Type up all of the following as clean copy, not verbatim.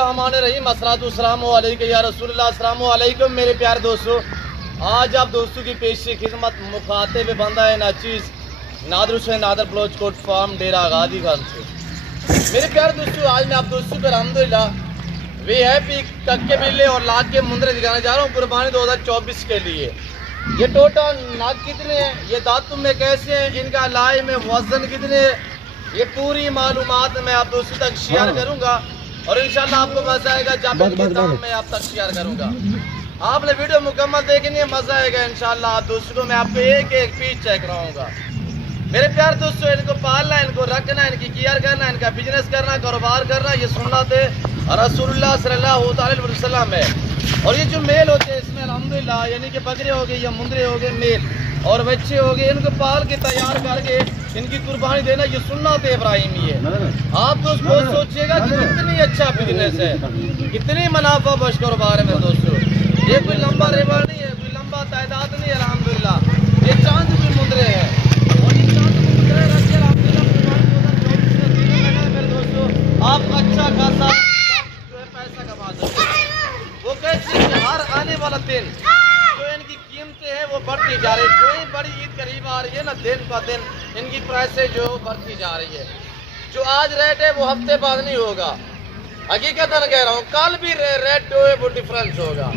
बिस्मिल्लाहिर्रहमानिर्रहीम अस्सलातुस्सलामु अलैका या रसूलल्लाह। अस्सलामु अलैकुम मेरे प्यारे दोस्तों। आज आप दोस्तों की पेश खिदमत मुखातिब बंदा है नाचीज़ नादर हुसैन नादर ब्लोच कोट फार्म डेरा गाजी खान से। मेरे प्यारे दोस्तों, आज मैं आप दोस्तों को अल्हम्दुलिल्लाह वे हैप्पी कक्के बिल्ले और लाख के मुंदरे दिखाने जा रहा हूँ कुर्बानी 2024 के लिए। ये टोटल नाक कितने हैं, ये दांतों में कैसे हैं, इनका लाई में वजन कितने हैं, ये पूरी मालूमात मैं आप दोस्तों तक शेयर करूंगा और इंशाल्लाह आपको मजा आएगा जब इनके दाम मैं आप तक शेयर करूंगा। आपने वीडियो मुकम्मल देखनी है, मजा आएगा इंशाल्लाह। आप दोस्तों को मैं आपको एक एक पीस चेक कराऊंगा। मेरे प्यारे दोस्तों, इनको पालना, इनको रखना, इनकी केयर करना, इनका बिजनेस करना, कारोबार करना, ये सुन्नत है रसूलुल्लाह सल्लल्लाहु अलैहि वसल्लम है। और ये जो मेल होते हैं इसमें अल्हम्दुलिल्लाह यानी कि बकरे हो गए या मुंदरे हो गए मेल और बच्चे हो गए, इनको पाल के तैयार करके इनकी कुर्बानी देना ये सुन्नत इब्राहिमी है। आप दोस्त बहुत सोचिएगा कि कितनी अच्छा बिजनेस है, कितनी मुनाफा बख्श कारोबार है मेरे दोस्तों। ये कोई लंबा रिवाज नहीं है, कोई लंबा तादाद नहीं है। अल्हम्दुलिल्लाह ये चांद के मुंदरे है और ये चांद के मुंदरे रखिए अल्हम्दुलिल्लाह मेरे दोस्तों। आप अच्छा खासा जो है पैसा कमा सकते हैं। वो कैसे हर आने वाला दिन जो इनकी कीमतें हैं वो बढ़ती जा रही है। जो ही बड़ी ईद करीब आ रही है ना, दिन ब दिन इनकी प्राइसें जो बढ़ती जा रही है। जो आज रेट है वो हफ्ते बाद नहीं होगा, हकीकतन कह रहा हूँ, कल भी रेट जो है वो डिफरेंस होगा।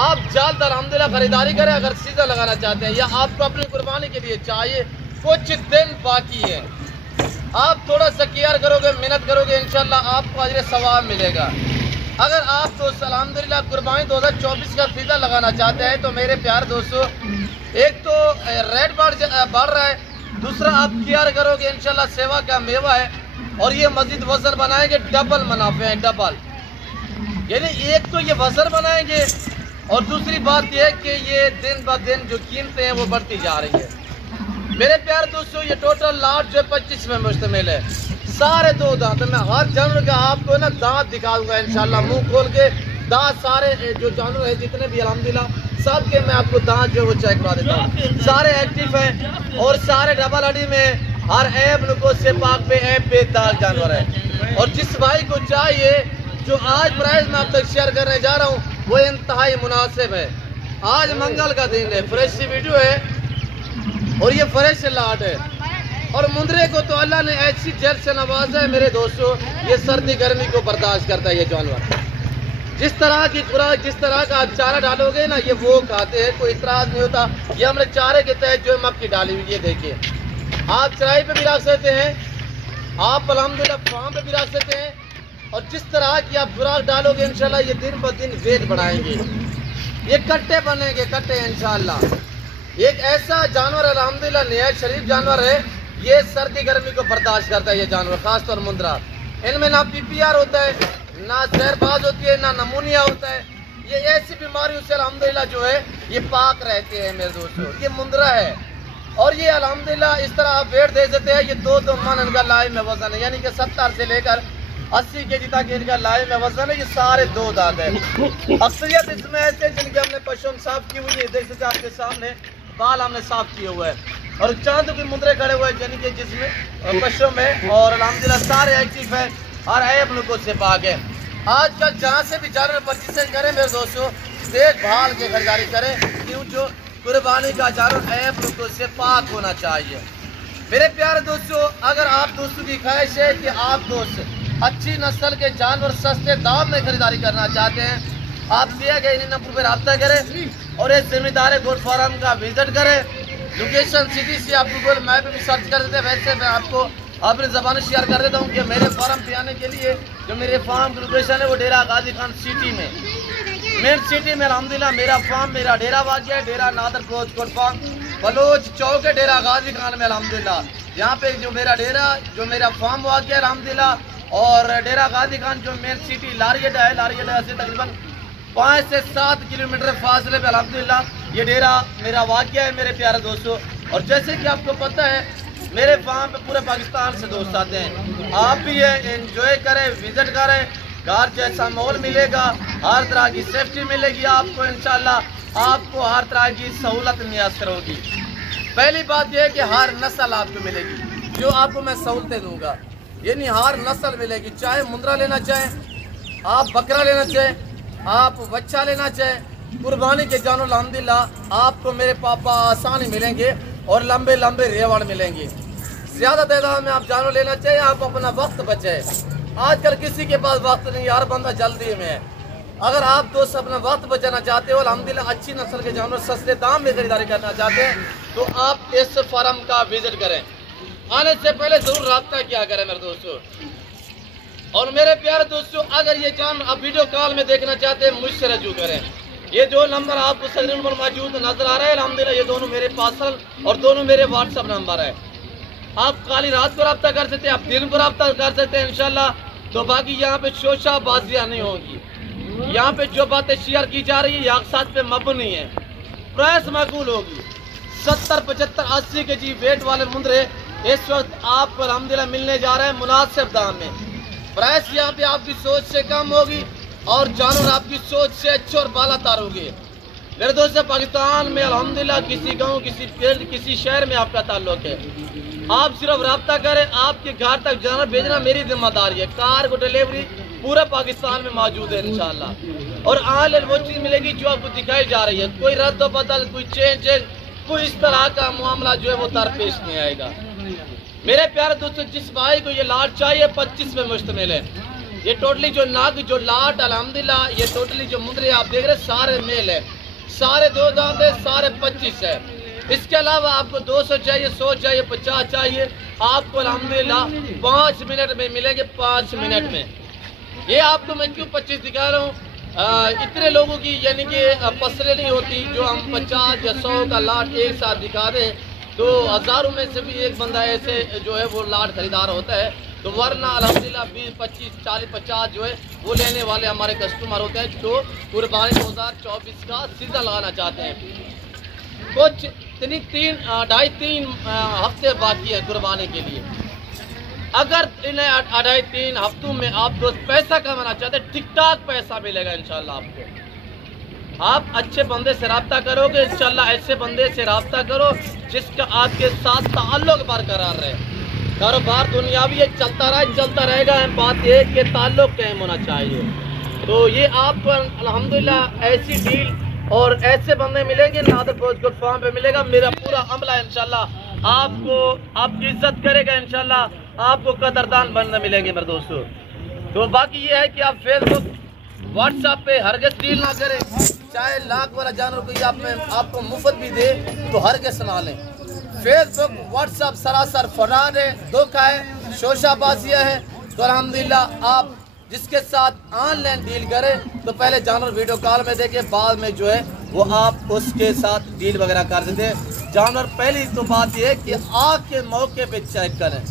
आप जल्द अल्हम्दुलिल्लाह खरीदारी करें अगर सीजन लगाना चाहते हैं या आपको अपनी कुर्बानी के लिए चाहिए। कुछ दिन बाकी है, आप थोड़ा सा केयर करोगे, मेहनत करोगे, इंशाल्लाह आपको अजर सवाब मिलेगा। अगर आप दोस्त अल्हम्दुलिल्लाह कुर्बानी 2024 का सीजन लगाना चाहते हैं तो मेरे प्यारे दोस्तों, एक तो रेट बढ़ रहा है, दूसरा आप केयर करोगे इंशाल्लाह सेवा का मेवा है और ये मजीद वजन बनाएंगे, डबल मुनाफे हैं, डबल। यानी एक तो ये वजन बनाएंगे और दूसरी बात यह है कि ये दिन ब दिन जो कीमतें हैं वो बढ़ती जा रही है। मेरे प्यारे दोस्तों, ये टोटल लाट जो 25 में मुश्तमिल है। सारे दो दांत, मैं हर जानवर का आपको ना दांत दिखा दूंगा इंशाल्लाह, मुंह खोल के दांत सारे जो जानवर है जितने भी अल्हम्दुलिल्लाह सब के मैं आपको दांत जो वो चेक करा देता हूँ। सारे एक्टिव हैं और सारे डबल हड्डी में हर ऐब नुको से पाक पे ऐब पे दाग जानवर है। और जिस भाई को चाहिए जो आज प्राइस मैं आप तक शेयर करने जा रहा हूँ वो इंतहाई मुनासिब है। आज मंगल का दिन है, फ्रेश सी वीडियो है और ये फ्रेश लाट है। और मुंदरे को तो अल्लाह ने ऐसी जल से नवाजा है मेरे दोस्तों, ये सर्दी गर्मी को बर्दाश्त करता है। ये जानवर जिस तरह की खुराक, जिस तरह का आप चारा डालोगे ना ये वो खाते हैं, कोई इतराज नहीं होता। ये हमने चारे के तहत जो है मक्की डाली हुई, ये देखिए। आप चराई पे भी रख सकते हैं, आप अल्हम्दुलिल्लाह फार्म पे भी रख सकते हैं और जिस तरह की आप खुराक डालोगे इंशाल्लाह ये दिन ब दिन वेट बढ़ाएंगे। ये कट्टे बनेंगे, कट्टे इंशाल्लाह। एक ऐसा जानवर अल्हम्दुलिल्लाह निहायत शरीफ जानवर है, ये सर्दी गर्मी को बर्दाश्त करता है। ये जानवर खासतौर मुंदरा, इनमें ना पीपीआर होता है, ना जहरबाज होती है, ना नमूनिया होता है। ये ऐसी बीमारियों से अल्हम्दुलिल्लाह जो है ये पाक रहते हैं मेरे दोस्तों। ये मुंदरा है और ये अल्हम्दुलिल्लाह इस तरह आप वेट दे देते हैं। ये 2 मन इनका लाइव में वजन है, यानी कि 70 से लेकर 80 kg तक इनका लाइव में वजन है। ये सारे दो दांत है। अक्सरियत इसमें ऐसे जिनके हमने पशम साफ की हुई है, देख सकते आपके सामने बाल हमने साफ किए हुए हैं और चांद के मुंदरे खड़े हुए हैं यानी कि जिसमें पशम है और अल्हम्दुलिल्लाह सारे एक्टिव है और ऐब नुको से पाक है। आजकल जहाँ से भी जानवर परचेज करें मेरे दोस्तों, देखभाल के खरीदारी करें, क्यों जो कुर्बानी का जानवर ऐब नुको से पाक होना चाहिए। मेरे प्यारे दोस्तों, अगर आप दोस्तों की ख्वाहिश है कि आप दोस्त अच्छी नस्ल के जानवर सस्ते दाम में खरीदारी करना चाहते हैं, आप दिए गए इन नंबर पर रब्ता करें और इस जिम्मेदार गोट फार्म का विजिट करें। लोकेशन सिटी से आप गूगल मैप में भी सर्च कर देते हैं। वैसे मैं आपको अपनी ज़बान शेयर कर देता हूँ कि मेरे फार्म पे आने के लिए जो मेरे फार्म की लोकेशन है वो डेरा गाजी खान सिटी में, मेन सिटी में अल्हम्दुलिल्लाह मेरा फार्म, मेरा डेरा वाक़ है। डेरा नादर ब्लोच कोट फार्म बलोच चौक है, डेरा गाजी खान में अल्हम्दुलिल्लाह। यहाँ पे जो मेरा डेरा, जो मेरा फार्म वाक़ है अल्हम्दुलिल्लाह। और डेरा गाजी खान जो मेन सिटी लारियडा है, लारियडा से तकरीबन 5 से 7 किलोमीटर फासले पे अल्हम्दुलिल्लाह ये डेरा मेरा वाक़या है मेरे प्यारे दोस्तों। और जैसे कि आपको पता है मेरे फार्म पे पूरे पाकिस्तान से दोस्त आते हैं, आप भी ये एंजॉय करें, विजिट करें। घर जैसा माहौल मिलेगा, हर तरह की सेफ्टी मिलेगी आपको इंशाल्लाह, आपको हर तरह की सहूलत मुयस्सर होगी। पहली बात यह है कि हर नस्ल आपको मिलेगी, जो आपको मैं सहूलतें दूंगा, यानी हर नस्ल मिलेगी। चाहे मुंदरा लेना चाहें आप बकरा लेना चाहें, आप बच्चा लेना चाहें, कुर्बानी के जानवर अल्हम्दुलिल्लाह आपको मेरे पापा आसानी मिलेंगे और लंबे लंबे रेवाड़ मिलेंगे। ज़्यादा तादाद में आप जानवर लेना चाहिए, आप अपना वक्त बचाए। आजकल किसी के पास वक्त नहीं, हर बंदा जल्दी में है। अगर आप दोस्त अपना वक्त बचाना चाहते हो, अल्हम्दुलिल्लाह अच्छी नस्ल के जानवर सस्ते दाम में खरीदारी करना चाहते हैं, तो आप इस फार्म का विजिट करें। आने से पहले ज़रूर रब्ता किया करें मेरे दोस्तों। और मेरे प्यारे दोस्तों, अगर ये जानवर आप वीडियो कॉल में देखना चाहते हैं, मुझसे रजू करें। ये जो नंबर आपको स्क्रीन पर मौजूद नजर आ रहा है, अल्हम्दुलिल्लाह ये दोनों मेरे पर्सनल और दोनों मेरे व्हाट्सएप नंबर है। आप खाली रात को रब्ता कर सकते हैं, आप दिन को रब्ता कर सकते हैं इंशाल्लाह। तो बाकी यहाँ पे शोशाबाजियाँ नहीं होगी, यहाँ पे जो बातें शेयर की जा रही है याकसात पे मबनी है। प्राइस माकूल होगी, 70, 75, 80 के जी वेट वाले मुंदरे इस वक्त आपको अल्हम्दुलिल्लाह मिलने जा रहे हैं मुनासिब दाम में। प्राइस यहाँ पे आपकी सोच से कम होगी और जानवर आपकी सोच से अच्छे और बालातर होगी। मेरे दोस्तों, पाकिस्तान में अल्हम्दुलिल्लाह किसी गांव, किसी फील्ड, किसी शहर में आपका ताल्लुक है, आप सिर्फ रब्ता करें। आपके घर तक जानवर भेजना मेरी जिम्मेदारी है। कार को डिलीवरी पूरे पाकिस्तान में मौजूद है इंशाल्लाह। और ऑनलाइन वो चीज़ मिलेगी जो आपको दिखाई जा रही है। कोई रद्द बदल, कोई चेंज, कोई इस तरह का मामला जो है वो दरपेश नहीं आएगा। मेरे प्यारे दोस्तों, जिस भाई को ये लाट चाहिए 25 पे मुश्तमिल है। ये टोटली जो नाग जो लाट अल्हम्दुलिल्लाह, ये टोटली जो मुंदरे आप देख रहे हैं सारे मेल है, सारे 2 दांत है, सारे 25 है। इसके अलावा आपको 200 चाहिए, 100 चाहिए, 50 चाहिए, आपको अल्हम्दुलिल्लाह 5 मिनट में मिलेंगे। 5 मिनट में। ये आपको मैं क्यों 25 दिखा रहा हूँ, इतने लोगों की यानी कि पसरे नहीं होती जो हम 50 या 100 का लाट एक साथ दिखा दें, तो हज़ारों में से भी एक बंदा ऐसे जो है वो लाट खरीदार होता है। तो वरना अल्हम्दुलिल्लाह 20, 25, 40, 50 जो है वो लेने वाले हमारे कस्टमर होते हैं जो कुर्बानी 2024 का सीज़न लगाना चाहते हैं। कुछ 3 हफ्ते बाकी है कुर्बानी के लिए। अगर इन्हें 2.5-3 हफ्तों में आप दोस्त पैसा कमाना चाहते हैं, ठीक ठाक पैसा मिलेगा इंशाल्लाह आपको। आप अच्छे बंदे से रब्ता करोगे इंशाल्लाह, ऐसे बंदे से रब्ता करो जिसका आपके साथ ताल्लुक बरकरार रहे। कारोबार दुनियावी है, चलता रहेगा। बात ये कि ताल्लुक कायम होना चाहिए। तो ये आप अल्हम्दुलिल्लाह ऐसी डील और ऐसे बंदे मिलेंगे, नादर ब्लॉच फार्म पे मिलेगा। मेरा पूरा अमला इंशाल्लाह आपको आपकी इज्जत करेगा इंशाल्लाह, आपको कदरदान बनने मिलेंगे मेरे दोस्तों। तो बाकी ये है कि आप फेसबुक, व्हाट्सएप पे हरगिज़ डील ना करें। चाहे लाख वाला जानवर कोई आपको मुफ्त भी दे तो हरगिज़ ना लें। फेसबुक, व्हाट्सएप सरासर फराड है, धोखा है, शोशाबाजियाँ है। तो अल्हम्दुलिल्लाह आप जिसके साथ ऑनलाइन डील करें तो पहले जानवर वीडियो कॉल में देखें, बाद में जो है वो आप उसके साथ डील वगैरह कर देते हैं। जानवर पहली तो बात यह है कि आपके मौके पे चेक करें।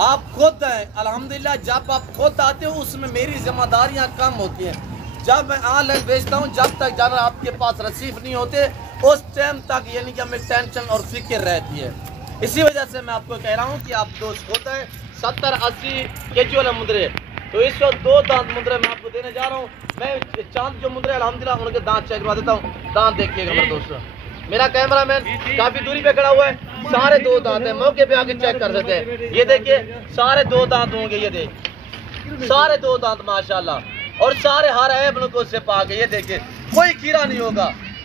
आप खुद हैं अल्हम्दुलिल्लाह, जब आप खुद आते हो उसमें मेरी जिम्मेदारियां कम होती हैं। जब मैं ऑनलाइन बेचता हूं, जब तक जानवर आपके पास रिसीव नहीं होते उस टाइम तक यानी कि हमें टेंशन और फिक्र रहती है। इसी वजह से मैं आपको कह रहा हूं कि आप दोस्त होता है 70-80 केजी वाले मुंदरे। तो इस वक्त 2 दांत मुंदरे मैं आपको देने जा रहा हूँ। मैं चांद जो मुंदरे अल्हम्दुलिल्लाह उनके दांत चेक करवा देता हूँ। दांत देखिएगा मेरे दोस्तों, मेरा कैमरामैन काफी दूरी पे खड़ा हुआ है। सारे 2 दांत है, मौके पे आके चेक कर सकते हैं। ये देखिए सारे 2 दांत होंगे, ये देख सारे 2 दांत माशाल्लाह, और सारे हर ऐब नुक्स से पाके। ये देखिए कोई कीड़ा नहीं होगा,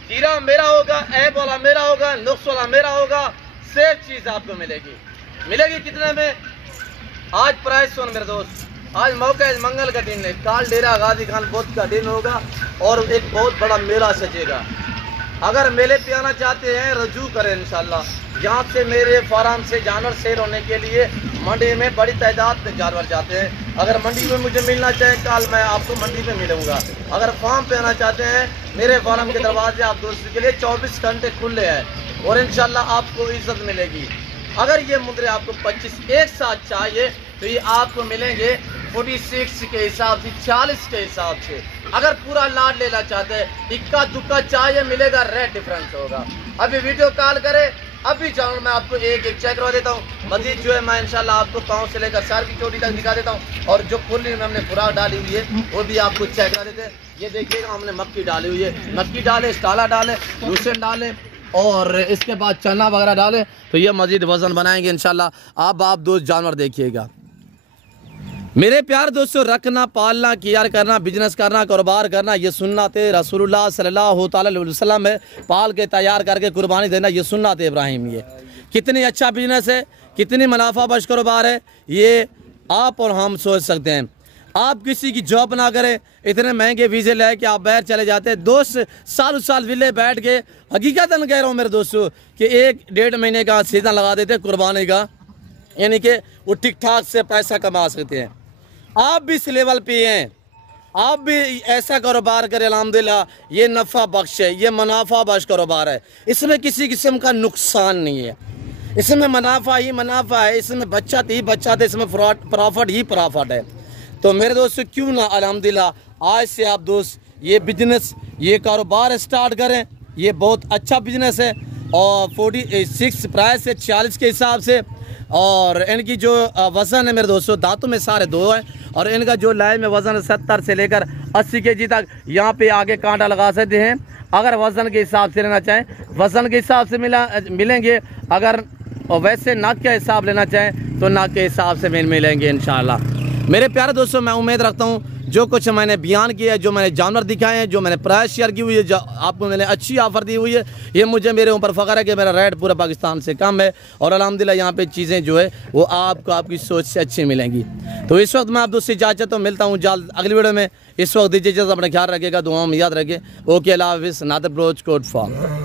कीड़ा मेरा होगा, ऐब वाला मेरा होगा, नुक्स वाला मेरा होगा। सेफ चीज आपको मिलेगी कितने में? आज प्राइस सुन मेरे दोस्त, आज मौका है, मंगल का दिन है, काल डेरा गाजी खान बुद्ध का दिन होगा और एक बहुत बड़ा मेला सजेगा। अगर मेले पे आना चाहते हैं रजू करें इंशाल्लाह। यहाँ से मेरे फार्म से जानवर सेल होने के लिए मंडी में बड़ी तादाद में जानवर जाते हैं। अगर मंडी में मुझे मिलना चाहे कल मैं आपको मंडी में मिलूंगा। अगर फार्म पे आना चाहते हैं, मेरे फार्म के दरवाजे आप दोस्तों के लिए 24 घंटे खुले हैं और इंशाल्लाह आपको इज्जत मिलेगी। अगर ये मुद्रे आपको 25 एक साथ चाहिए तो ये आपको मिलेंगे 46 के हिसाब से, 40 के हिसाब से। अगर पूरा लाट लेना चाहते हैं, इक्का दुक्का चाहिए मिलेगा, रेट डिफरेंस होगा। अभी वीडियो कॉल करें, अभी जानवर मैं आपको एक चेक करवा देता हूँ। मजीद जो है मैं इंशाल्लाह आपको पाँव से लेकर सर की चोटी तक दिखा देता हूँ। और जो खुली में हमने खुराक डाली हुई है वो भी आपको चेक करा देते हैं। ये देखिएगा हमने मक्की डाली हुई है, मक्की डाले, स्टाला डाले, लूसन डाले और इसके बाद चना वगैरह डाले तो ये मजीद वजन बनाएंगे इंशाल्लाह। आप दोस्त जानवर देखिएगा। मेरे प्यार दोस्तों, रखना, पालना, केयर करना, बिजनेस करना, कारोबार करना, ये सुन्नत रसूलुल्लाह सल्लल्लाहु अलैहि वसल्लम है। पाल के तैयार करके कुर्बानी देना, ये सुन्नत इब्राहिम। ये कितनी अच्छा बिजनेस है, कितनी मुनाफा बख्श कारोबार है, ये आप और हम सोच सकते हैं। आप किसी की जॉब ना करें, इतने महंगे वीज़े ले के आप बाहर चले जाते हैं, 2 साल विले बैठ के, हकीकतन कह रहा हूँ मेरे दोस्तों कि 1-1.5 महीने का सीजन लगा देते कुर्बानी का, यानी कि वो ठीक ठाक से पैसा कमा सकते हैं। आप भी इस लेवल पे हैं, आप भी ऐसा कारोबार करें, अल्हम्दुलिल्लाह ये नफ़ा बख्श है, ये मुनाफा बख्श कारोबार है। इसमें किसी किस्म का नुकसान नहीं है, इसमें मुनाफा ही मुनाफा है, इसमें बचत ही बचत है, इसमें प्रॉफिट ही प्रॉफिट है। तो मेरे दोस्तों क्यों ना अल्हम्दुलिल्लाह आज से आप दोस्त ये बिजनेस, ये कारोबार स्टार्ट करें। ये बहुत अच्छा बिजनेस है और 46 प्राइस है 40 के हिसाब से। और इनकी जो वज़न है मेरे दोस्तों, दांतों में सारे 2 हैं और इनका जो लाइन में वज़न 70 से लेकर 80 kg तक यहाँ पे आगे कांटा लगा सकते हैं। अगर वज़न के हिसाब से लेना चाहें, वज़न के हिसाब से मिलेंगे। अगर वैसे नाक के हिसाब लेना चाहें तो नाक के हिसाब से मिलेंगे इंशाल्लाह। मेरे प्यारे दोस्तों, मैं उम्मीद रखता हूँ जो कुछ मैंने बयान किया है, जो मैंने जानवर दिखाए हैं, जो मैंने प्राइस शेयर की हुई है, जो आपको मैंने अच्छी ऑफ़र दी हुई है, ये मुझे मेरे ऊपर फ़ख्र है कि मेरा रेट पूरा पाकिस्तान से कम है और अल्हम्दुलिल्लाह यहाँ पे चीज़ें जो है वो आपको आपकी सोच से अच्छी मिलेंगी। तो इस वक्त मैं आप दोस्त से इजाज़त मिलता हूँ जल्द अगली वीडियो में। इस वक्त दीजिए इजाज़त, अपना ख्याल रखिएगा, दुआओं में याद रखिए। ओके, अल्लाह हाफ़िज़। नादर ब्लोच कोट फॉर्म।